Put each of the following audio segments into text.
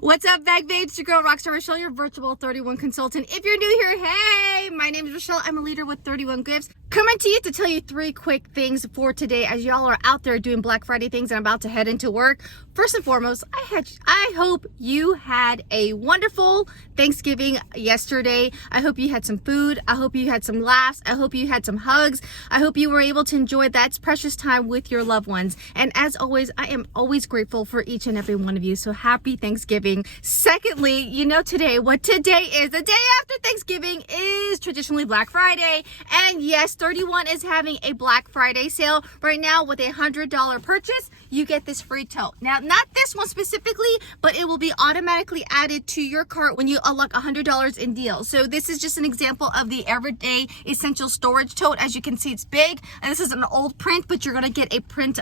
What's up, bag babes? It's your girl, Rockstar Rochelle, your virtual 31 consultant. If you're new here, hey, my name is Rochelle. I'm a leader with 31 Gifts. Coming to you to tell you 3 quick things for today as y'all are out there doing Black Friday things and about to head into work. First and foremost, I hope you had a wonderful Thanksgiving yesterday. I hope you had some food. I hope you had some laughs. I hope you had some hugs. I hope you were able to enjoy that precious time with your loved ones. And as always, I am always grateful for each and every one of you. So happy Thanksgiving. Secondly, you know what today is. The day after Thanksgiving is traditionally Black Friday. And yes, 31 is having a Black Friday sale right now. With a $100 purchase, you get this free tote. Now, not this one specifically, but it will be automatically added to your cart when you unlock $100 in deals. So this is just an example of the everyday essential storage tote. As you can see, it's big, and this is an old print, but you're gonna get a print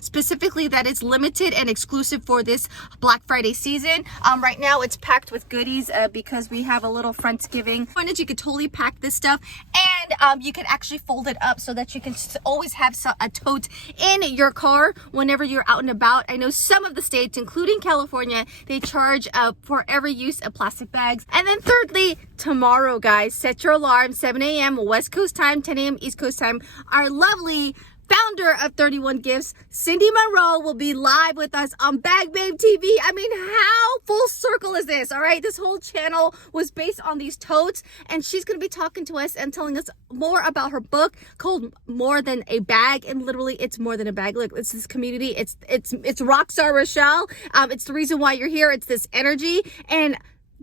specifically that is limited and exclusive for this Black Friday season. Right now it's packed with goodies because we have a little Friendsgiving. You could totally pack this stuff, and you can actually fold it up so that you can always have a tote in your car whenever you're out and about. I know some of the states, including California, they charge for every use of plastic bags. And then thirdly, tomorrow, guys, set your alarm, 7 a.m. West Coast time, 10 a.m. East Coast time. Our lovely founder of 31 Gifts, Cindy Monroe, will be live with us on Bag Babe TV. I mean, how full circle is this? All right, this whole channel was based on these totes, and she's going to be talking to us and telling us more about her book called More Than a Bag. And literally, it's more than a bag. Look, it's this community. It's Rockstar Rochelle. It's the reason why you're here. It's this energy. And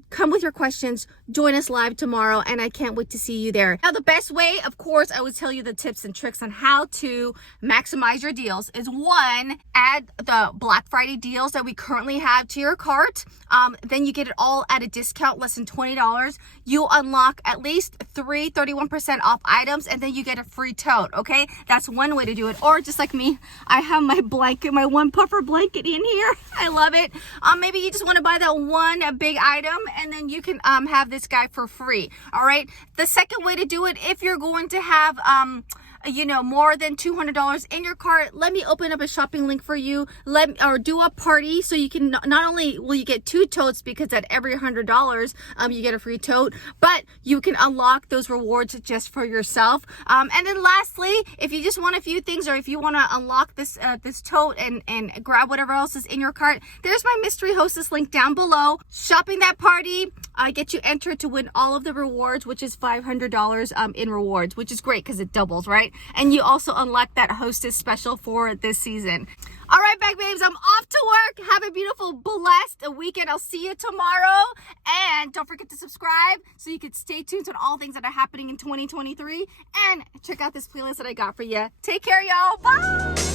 come with your questions. Join us live tomorrow, and I can't wait to see you there. Now, the best way, of course, I would tell you the tips and tricks on how to maximize your deals is 1, add the Black Friday deals that we currently have to your cart. Then you get it all at a discount, less than $20. You unlock at least 31% off items, and then you get a free tote, okay? That's one way to do it. Or just like me, I have my blanket, my 1 puffer blanket in here. I love it. Maybe you just want to buy that one big item, and then you can have this guy for free. All right. The second way to do it, if you're going to have more than $200 in your cart, let me open up a shopping link for you. Or do a party, so you can not only will you get 2 totes, because at every $100 you get a free tote, but you can unlock those rewards just for yourself. And then lastly, if you just want a few things, or if you want to unlock this tote and grab whatever else is in your cart, there's my mystery hostess link down below. Shopping that party, get you entered to win all of the rewards, which is $500 in rewards, which is great because it doubles, right? And you also unlock that hostess special for this season. All right, bag babes, I'm off to work. Have a beautiful, blessed weekend. I'll see you tomorrow. And don't forget to subscribe so you can stay tuned on all things that are happening in 2023. And check out this playlist that I got for you. Take care, y'all. Bye.